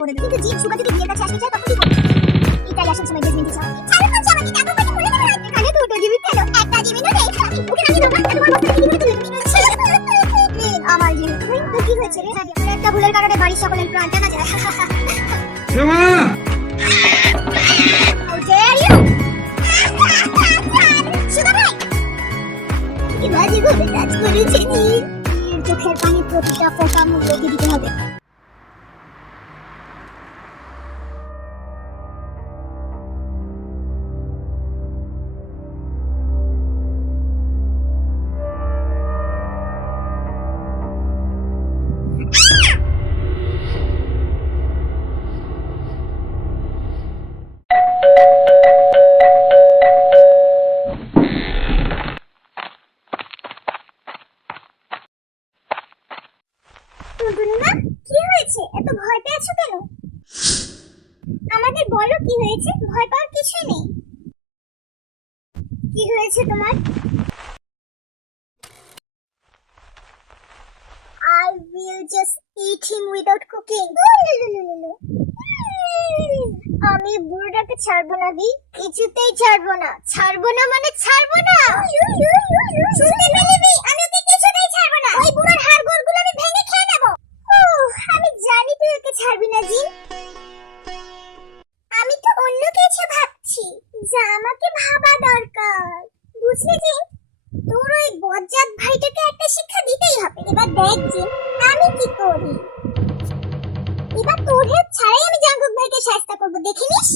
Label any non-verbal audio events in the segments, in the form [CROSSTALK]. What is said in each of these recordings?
করে। কিন্তু জিন সুগা যদি বিয়ের কাছে আসতে চায় তখন eat him without cooking. আমি বুড়োটাকে ছাড়বো না দি কিছুতেই ছাড়বো না। ছাড়বো না মানে ছাড়বো না। শুনতে পেলে দি আমি ওকে কিছুতেই ছাড়বো না। ওই বুড়োর হাড়গোড়গুলো আমি ভেঙে খেয়ে নেব। আমি জানি তুই ওকে ছাড়বি না জি আমি তো অন্য কিছু ভাবছি, যা আমাকে ভাবা দরকার। বুঝলি জি তোর ওই বজ্জাত ভাইটাকে একটা শিক্ষা দিতেই হবে। এবার দেখ জি আমি কি করি? এবার তোর হেল্প ছাড়াই আমি জাঙ্গুক ভাইকে শাস্তা করব দেখিনিস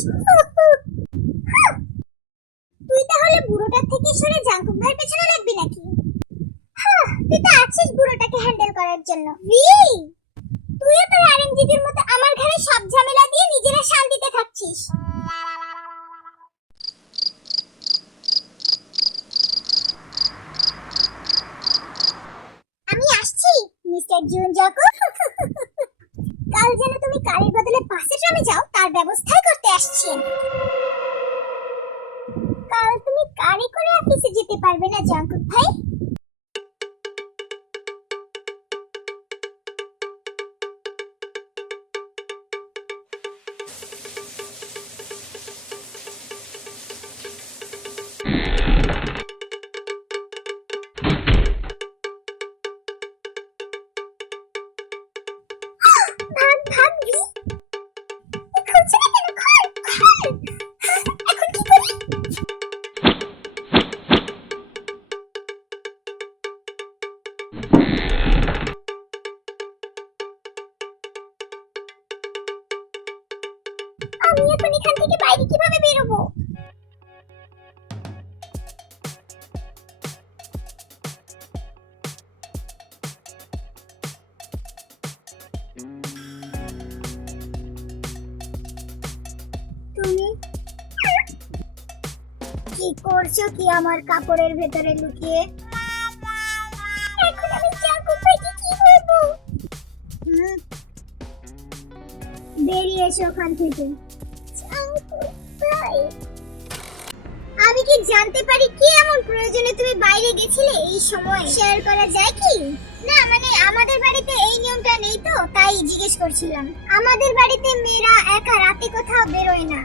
তুই তাহলে বুড়োটার থেকে সরে জাঙ্কুক ভাইয়ের পেছনে লাগবি নাকি? তুই তো আছিস বুড়োটাকে হ্যান্ডেল করার জন্য। তুইও তোর আরএমজিদের মতো আমার ঘরে সব ঝামেলা দিয়ে নিজেরা শান্তিতে থাকছিস। আমি মিস্টার জুন জাকো কাল যেন তুমি কারের বদলে পাশে ট্রামে যাও, তার ব্যবস্থাই করতে আসছি কাল তুমি কারে করে অফিসে যেতে পারবে না, জাঙ্কুক ভাই? এখন থেকে বাইরে কীভাবে বেরোবো? তুমি? কি করছ কি আমার কাপড়ের ভেতরে লুকিয়ে? এখন আমি ভাইকে কি হুম? বেরিয়ে এসো ওখান থেকে। আমি কি জানতে পারি কি এমন প্রয়োজনে তুমি বাইরে গেছিলে এই সময়? শেয়ার করা যায় কি? না মানে আমাদের বাড়িতে এই নিয়মটা নেই তো, তাই জিজ্ঞেস করছিলাম। আমাদের বাড়িতে মেয়েরা একা রাতে কোথাও বেরোয় না।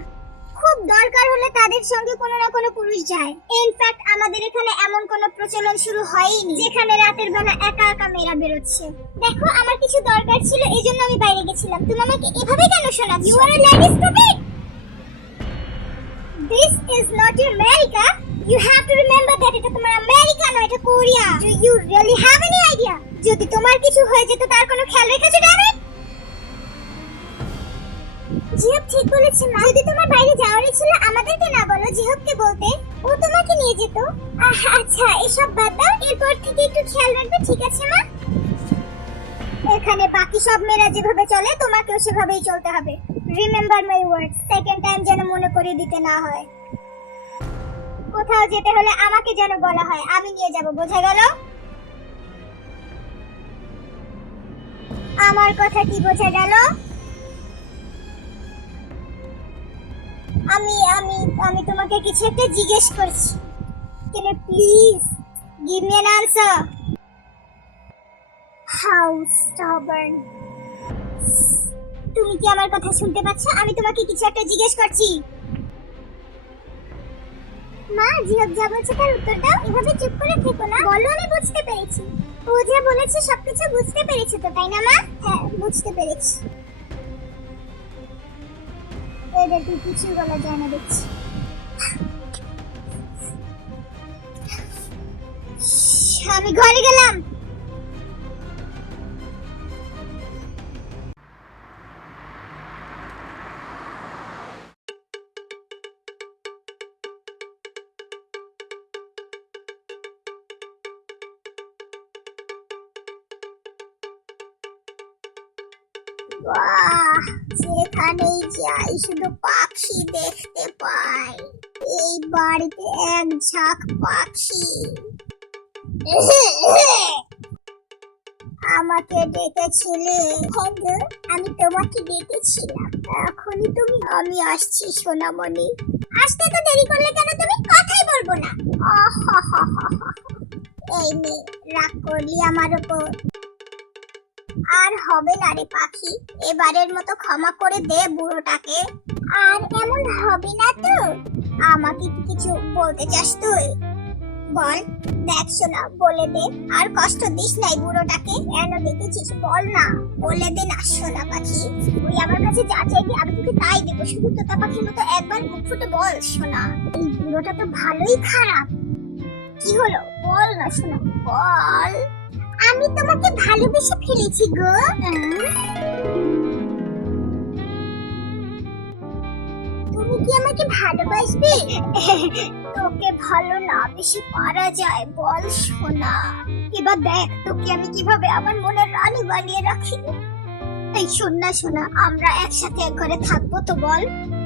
খুব দরকার হলে তাদের সঙ্গে কোনো না কোনো পুরুষ যায়। ইনফ্যাক্ট আমাদের এখানে এমন কোনো প্রচলন শুরু হয়নি, যেখানে রাতের বেলা একা একা মেয়েরা বেরোচ্ছে। দেখো, আমার কিছু দরকার ছিল, এই জন্য আমি বাইরে গেছিলাম। তুমি আমাকে এভাবে কেন শোনাচ্ছ? You are a lady stupid This is not America. You have to remember that এটা তোমার আমেরিকা নয়, এটা Korea. Do you really have any idea? যদি তোমার কিছু হয়ে যেত, তার কোনো খেয়াল রেখেছো ড্যামেট? জিহব ঠিক বলেছে, মা যদি তোমার বাইরে যাওয়ারই ছিল আমাদেরকে না বলো, জিহবকে বলতে ও তোমাকে নিয়ে যেত আচ্ছা এসব বাদ দাও এরপর থেকে একটু খেয়াল রাখবে, ঠিক আছে, মা এখানে বাকি সব মেয়েরা যেভাবে চলে, তোমাকেও সেভাবেই চলতে হবে remember my word second time যেন মনে করিয়ে দিতে না হয়। কোথাও যেতে হলে আমাকে যেন বলা হয়, আমি নিয়ে যাব, বোঝা গেল? আমার কথা কি বোঝা গেল? আমি আমি আমি তোমাকে কিছু একটা জিজ্ঞেস করছি। You please give me an answer how stubborn তুমি কি আমার কথা শুনতে পাচ্ছ? আমি তোমাকে কিছু একটা জিজ্ঞেস করছি। মা, জিহব যা বলছে তার উত্তর দাও এভাবে চুপ করে থেকো না। বলো, আমি বুঝতে পেরেছি। ও যা বলেছে, সবকিছু বুঝতে পেরেছ তো, তাই না, মা? হ্যাঁ বুঝতে পেরেছি। এদের তুই কিছুই বলা যায় না দেখছি। আমি ঘরে গেলাম। বাহ যেখানেই যাই, শুধু পাখি দেখতে পাই। এই বাড়িতে এক ঝাঁক পাখি। [LAUGHS] আমাকে ডেকেছিলে। হ্যাঁ আমি তোমাকে ডেকেছিলাম। এখনই তুমি, আমি আসছি, সোনামণি। আসতে তো দেরি করলে কেন তুমি? কথাই বলব না। [LAUGHS] এই নে, রাগ করলি আমার আর হবে না রে পাখি। এবারের মতো ক্ষমা করে দে বুড়োটাকে। আর এমন হবে না তো। আমাকে কি কিছু বলতে চাস তুই? বল। দেখ শোনা বলে দে। আর কষ্ট দিস নাই বুড়োটাকে। কেন ডেকেছিস বল না। বলে দে না শোনা পাখি। তুই আমার কাছে যা চাইবি, আমি তোকে তাই দেবো। শুধু তোতা পাখির মতো একবার মুখ ফুটে বল শোনা এই বুড়োটা তো ভালোই খারাপ। কি হলো? বল না শোনা বল। আমি তোমাকে ভালোবেসে ফেলেছি গো। তুমি কি আমাকে ভালোবাসবে? তোকে ভালো না বেশি পারা যায়, বল সোনা। এবার দেখ তোকে আমি কীভাবে আমার মনের রানী বানিয়ে রাখি। এই শোন না শোনা আমরা একসাথে এক ঘরে থাকব তো বল।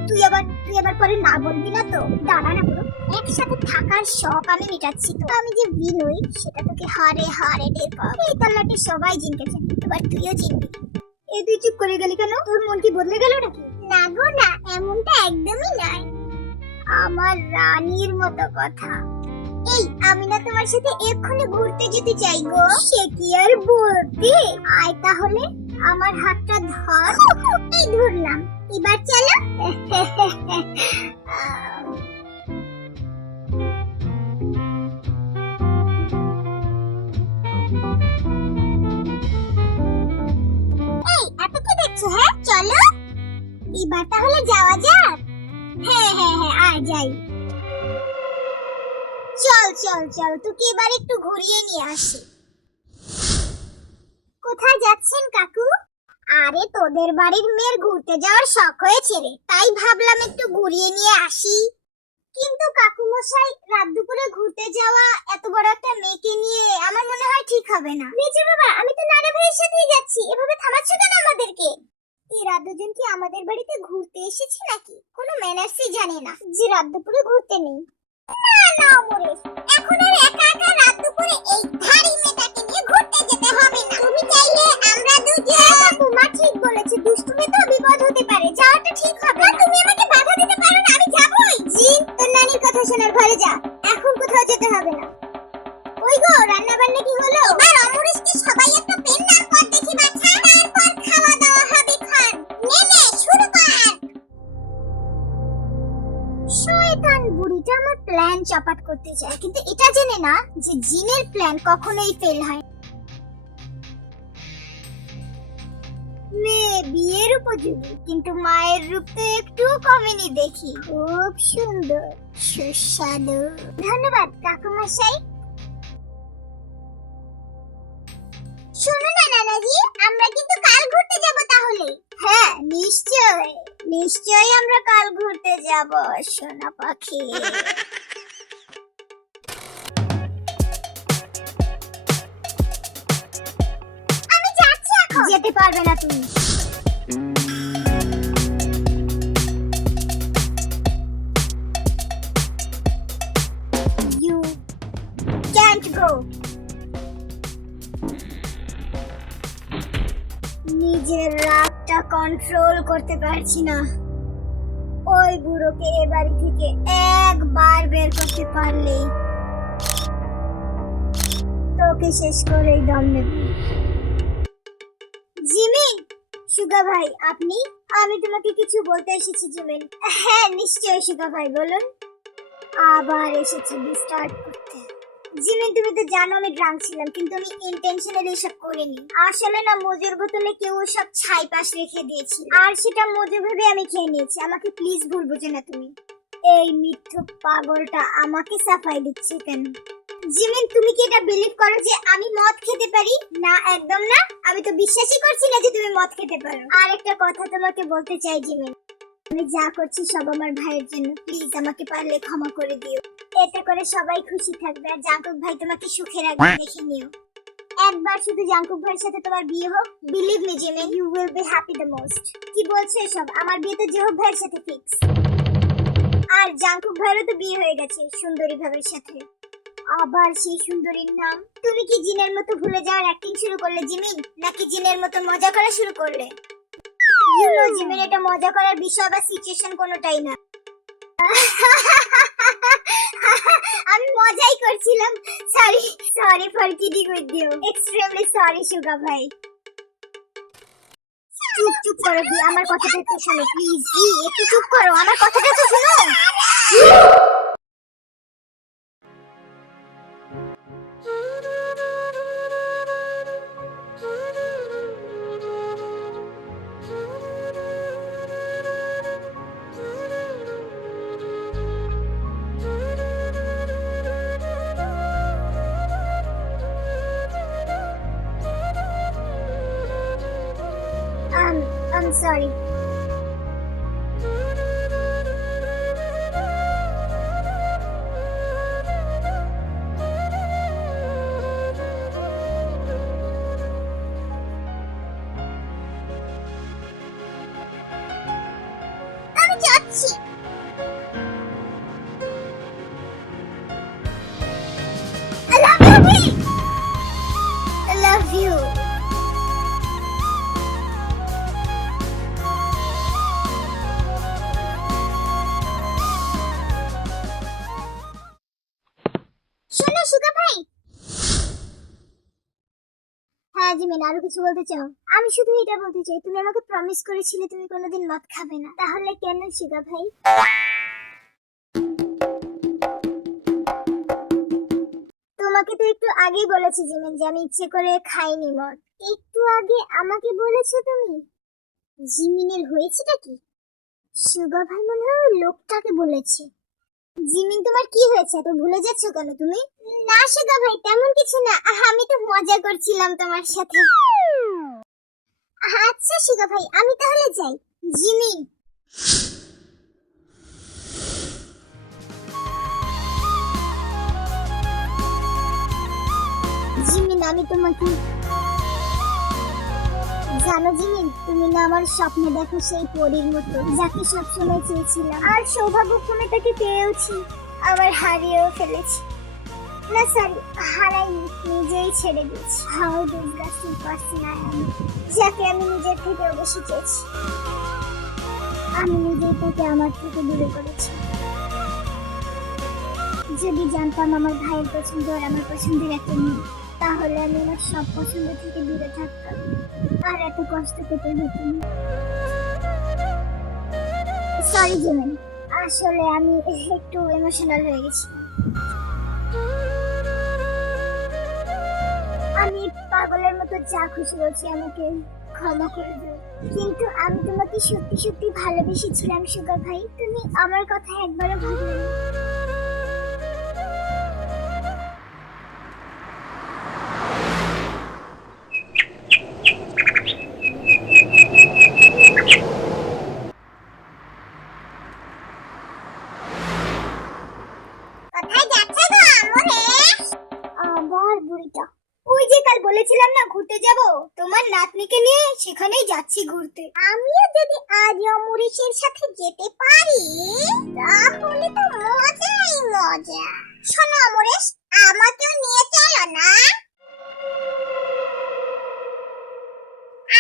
তুই আবার তুই আবার পরে না বলবি না তো? দাঁড়া না পুরো। একসাথে থাকার শখ আমি মেটাচ্ছি তো। আমি যে বিনই সেটা তোকে হারে হারে টের পাবো এই তল্লাটি সবাই চিনতেছে এবার তুইও চিনবি এ তুই চুপ করে গেলি কেন? তোর মন কি বদলে গেল নাকি? না গো না এমনটা একদমই নয়। আমার রানীর মতো কথা। এই আমি না তোমার সাথে এক্ষুনি ঘুরতে যেতে চাই গো। সে কি আর বলতে আয় তাহলে। আমার হাতটা ধর। এই ধরলাম। এবার চলো। এই, এত হ্যাঁ? চলো। এবার তাহলে যাওয়া যাক। হ্যাঁ হ্যাঁ হ্যাঁ আয়, যাই। চল চল চল। তোকে এবার একটু ঘুরিয়ে নিয়ে আসি। কোথায় যাচ্ছেন কাকু? আরে তোদের বাড়ির মেয়ের ঘুরতে যাওয়ার শখ হয়েছে রে, তাই ভাবলাম একটু ঘুরিয়ে নিয়ে আসি। কিন্তু কাকু মশাই রাত দুপুরে ঘুরতে যাওয়া এত বড় একটা মেয়েকে নিয়ে আমার মনে হয় ঠিক হবে না। মেজে বাবা, আমি তো নানা ভাইয়ের সাথেই যাচ্ছি, এভাবে থামাচ্ছ কেন আমাদেরকে? এরা দুজন কি আমাদের বাড়িতে ঘুরতে এসেছে নাকি? কোনো ম্যানার্সই জানে না, যে রাত দুপুরে ঘুরতে নেই। না না অমরেশ এখন আর একা একা রাত দুপুরে এই তুমি চাইলে আমরা দুজন কুমার ঠিক বলেছে। দুষ্টুমি তো বিপদ হতে পারে। যাওয়াটা ঠিক হবে। না তুমি আমাকে বাধা দিতে পারো না আমি যাবই। জিন তোর নানির কথা শোনার ঘরে যা। এখন কোথাও যেতে হবে না। ওই গো রান্না বান্না কি হলো? এবার অমরেশকে সবাই একটা পেন নাম কর দেখি বাচ্চা তারপর খাওয়া দাওয়া হবে খান। নে নে শুরু কর। শয়তান বুড়িটা আমার প্ল্যান চাপাট করতে চায়। কিন্তু এটা জেনে না যে জিনের প্ল্যান কখনোই ফেল হয় কিন্তু মায়ের রূপ তো একটু কমেনি দেখি। খুব সুন্দর, সুস্বাদু। ধন্যবাদ, কাকুমশাই। শোনো না নানাজি, আমরা কিন্তু কাল ঘুরতে যাব তাহলে। হ্যাঁ নিশ্চয় নিশ্চয় আমরা কাল ঘুরতে যাব, সোনা পাখি। যেতে পারবে না তুমি। নিজের রাগটা কন্ট্রোল করতে পারছি না। ওই বুড়োকে এ বাড়ি থেকে একবার বের করতে পারলেই তোকে শেষ করেই দম নেব। জিমি, সুগা ভাই, আপনি? আমি তোমাকে কিছু বলতে এসেছি জিমিন হ্যাঁ নিশ্চয়ই সুগা ভাই, বলুন। আবার এসেছি স্টার্ট করতে। জিমিন তুমি তো জানো আমি ড্রাঙ্ক ছিলাম কিন্তু আমি ইন্টেনশনালি এসব করিনি। আসলে না, মজুর বোতলে কেউ সব ছাই পাশ রেখে দিয়েছি আর সেটা মজু ভেবে আমি খেয়ে নিয়েছি। আমাকে প্লিজ ভুল বুঝে না তুমি। এই মিথ্যু পাগলটা আমাকে সাফাই দিচ্ছে কেন? জিমিন, তুমি কি এটা বিলিভ করো যে আমি মদ খেতে পারি? না, একদম না। আমি তো বিশ্বাসই করছি না যে তুমি মদ খেতে পারো। আর একটা কথা তোমাকে বলতে চাই, জিমিন। আমি যা করছি সব আমার ভাইয়ের জন্য। প্লিজ আমাকে পারলে ক্ষমা করে দিও। এতে করে সবাই খুশি থাকবে আর জাঙ্কুক ভাই তোমাকে সুখে রাখবে দেখে নিও। একবার শুধু জাঙ্কুক ভাইয়ের সাথে তোমার বিয়ে হোক believe me Jimin you will be happy the most কি বলছো এসব? আমার বিয়ে তো জেহব ভাইয়ের সাথে ফিক্স আর জাঙ্কুক ভাইয়েরও তো বিয়ে হয়ে গেছে সুন্দরী ভাবের সাথে। আবার সেই সুন্দরীর নাম? তুমি কি জিনের মতো ভুলে যাওয়ার অ্যাক্টিং শুরু করলে জিমিন নাকি জিনের মতো মজা করা শুরু করলে? ইউ নো এটা মজা করার বিষয় বা সিচুয়েশন কোনোটাই না। আমি মজাই করছিলাম। Sorry sorry for kidding with you extremely sorry Suga ভাই। চুপ চুপ করো দি আমার কথাটা একটু শোনো প্লিজ দি একটু চুপ করো আমার কথাটা তো শোনো। Sorry. জিমিন আরও কিছু বলতে চাও? আমি শুধু এটা বলতে চাই, তুমি আমাকে প্রমিস করেছিলে তুমি কোনোদিন মদ খাবে না। তাহলে কেন সুগা ভাই? তোমাকে তো একটু আগেই বলেছি জিমিন যে আমি ইচ্ছে করে খাইনি মদ। একটু আগে আমাকে বলেছ তুমি? জিমিনের হয়েছেটা কি? সুগা ভাই মনে হয় লোকটাকে বলেছে। জিমিন, তোমার কি হয়েছে? এত ভুলে যাচ্ছ কেন তুমি? না সুগা ভাই, তেমন কিছু না। আমি তো মজা করছিলাম তোমার সাথে। আচ্ছা সুগা ভাই, আমি তাহলে যাই। জিমিন। জিমিন, আমি তোমাকে জানো জিমিন তুমি না আমার স্বপ্নে দেখো সেই পরীর মতো, যাকে সবসময় চেয়েছিলাম। আর সৌভাগ্যক্রমে তাকে পেয়েওছি, আবার হারিয়েও ফেলেছি। না সরি হারাইনি, নিজেই ছেড়ে দিয়েছি। How disgusting person I am যাকে আমি নিজের থেকেও বেশি চেয়েছি। আমি নিজেই তাকে আমার থেকে দূরে করেছি। যদি জানতাম আমার ভাইয়ের পছন্দ আর আমার পছন্দের একটা মেয়ে তাহলে আমি আমার সব পছন্দ থেকে দূরে থাকতাম। আর এত কষ্ট পেতে হতো না। সরি জিমেন আসলে আমি একটু ইমোশনাল হয়ে গেছি। আমি পাগলের মতো যা খুশি বলছি, আমাকে ক্ষমা করে দিও। কিন্তু আমি তোমাকে সত্যি সত্যি ভালোবেসেছিলাম সুগা ভাই। তুমি আমার কথা একবারও ভাবলে না মজা। শোনো অমরেশ আমাকেও নিয়ে চলো না।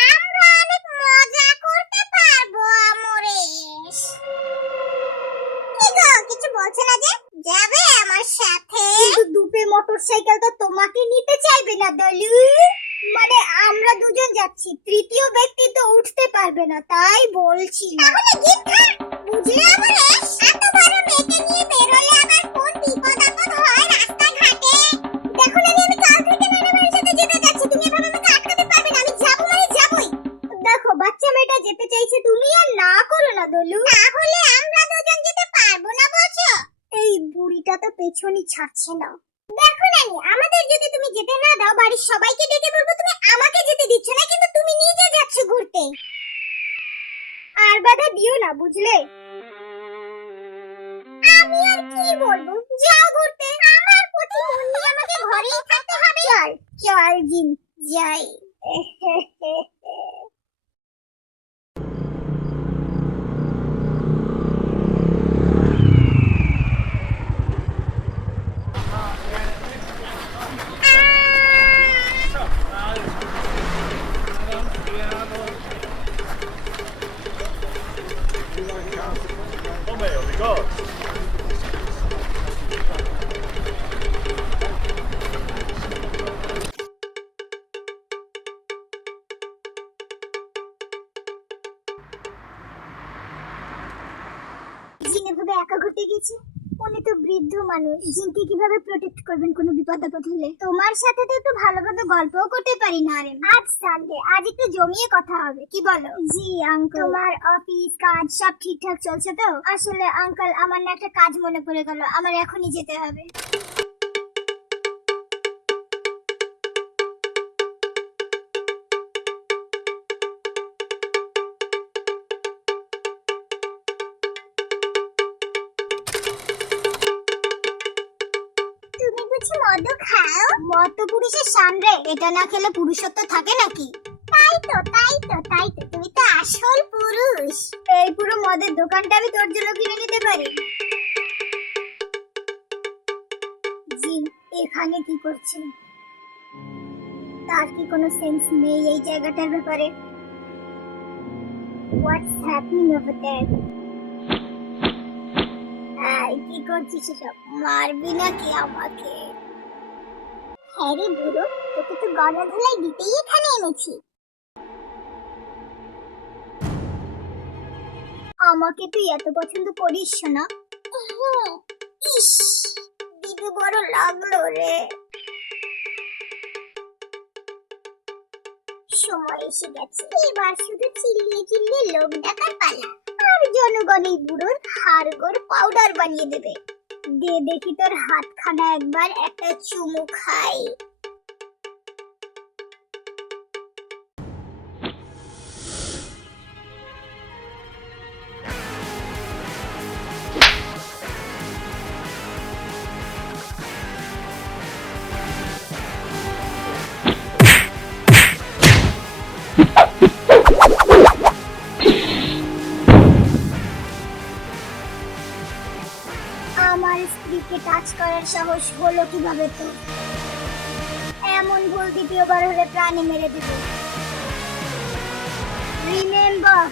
আমরা অনেক মজা করতে পারব আমরেশ কি গো কিছু বলছে না যে? যাবে আমার সাথে? কিন্তু দুপে মোটরসাইকেল তো তোমাকে নিতে চাইবে না দলু। মানে আমরা দুজন যাচ্ছি তৃতীয় ব্যক্তি তো উঠতে পারবে না তাই বলছি। তাহলে বুঝলে? আমারে ছাড়ছে না। দেখো নানি, আমাদের যদি তুমি যেতে না দাও, বাড়ির সবাইকে ডেকে বলব, তুমি আমাকে যেতে দিচ্ছ না, কিন্তু তুমি নিজে যাচ্ছ ঘুরতে। আর বাধা দিও না, বুঝলে? আমি আর কি বলব? যাও ঘুরতে। আমার প্রতি বন্ধু আমাকে ঘরেই থাকতে হবে। চল চল জিম, যাই। [LAUGHS] জিনকে কীভাবে প্রোটেক্ট করবেন কোনো বিপদ আপদ হলে? তোমার সাথে তো একটু ভালোভাবে গল্পও করতে পারি না আরে আজ সানডে আজ একটু জমিয়ে কথা হবে কি বলো? জি আঙ্কেল তোমার অফিস কাজ সব ঠিকঠাক চলছে তো? আসলে আঙ্কেল আমার না একটা কাজ মনে পড়ে গেল আমার এখনই যেতে হবে। বুঝি মদ খাও? মদ তো পুরুষের সামনে এটা না খেলে পুরুষত্ব থাকে নাকি? তাই তো তাই তো তাই তো তুমি তো আসল পুরুষ। এই পুরো মদের দোকানটা আমি তোর জন্য কিনে নিতে পারি। জি এখানে কি করছে? তার কি কোনো সেন্স নেই এই জায়গাটার ব্যাপারে? হোয়াটস হ্যাপনিং ওভার দেয়ার এই কি করছিস এসব? মারবি নাকি আমাকে? হ্যাঁ রে বুড়ো, তোকে তো গণধোলাই দিতেই এখানে এনেছি। আমাকে তুই এত পছন্দ করিস না দিদি বড় লাগল রে। সময় এসে গেছে, এবার শুধু চিল্লিয়ে চিল্লিয়ে লোক ডাকার পালা। আর জনগণ এই বুড়োর হাড়গোড় পাউডার বানিয়ে দেবে। দে দেখি তোর হাতখানা একবার একটা চুমু খাই আমার টাচ করার সাহস হলো কীভাবে তো? এমন ভুল দ্বিতীয়বার হলে প্রাণী মেরে দেব। রিমেম্বার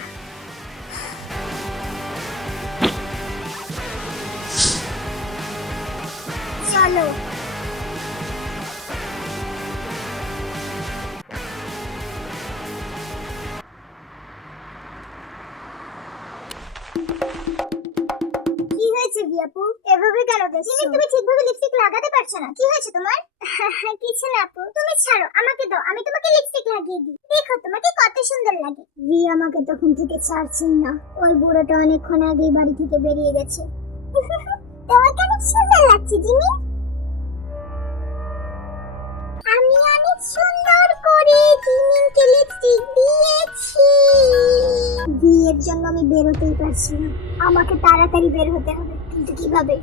তুমি ঠিকভাবে লিপস্টিক লাগাতে পারছ না কি হয়েছে তোমার? কিছু না আপু। তুমি ছাড়ো আমাকে দাও আমি তোমাকে লিপস্টিক লাগিয়ে দিই। দেখো তোমাকে কত সুন্দর লাগে। ভি আমাকে তখন থেকে ছাড়ছেই না। ওই বুড়োটা অনেকক্ষণ আগেই বাড়ি থেকে বেরিয়ে গেছে। তোমাকে অনেক সুন্দর লাগছে জিমি। আমি অনেক সুন্দর করে লিপস্টিক দিয়েছি। বিয়ের জন্য আমি বেরোতেই পারছি না। আমাকে তাড়াতাড়ি বের হতে হবে কিন্তু কীভাবে?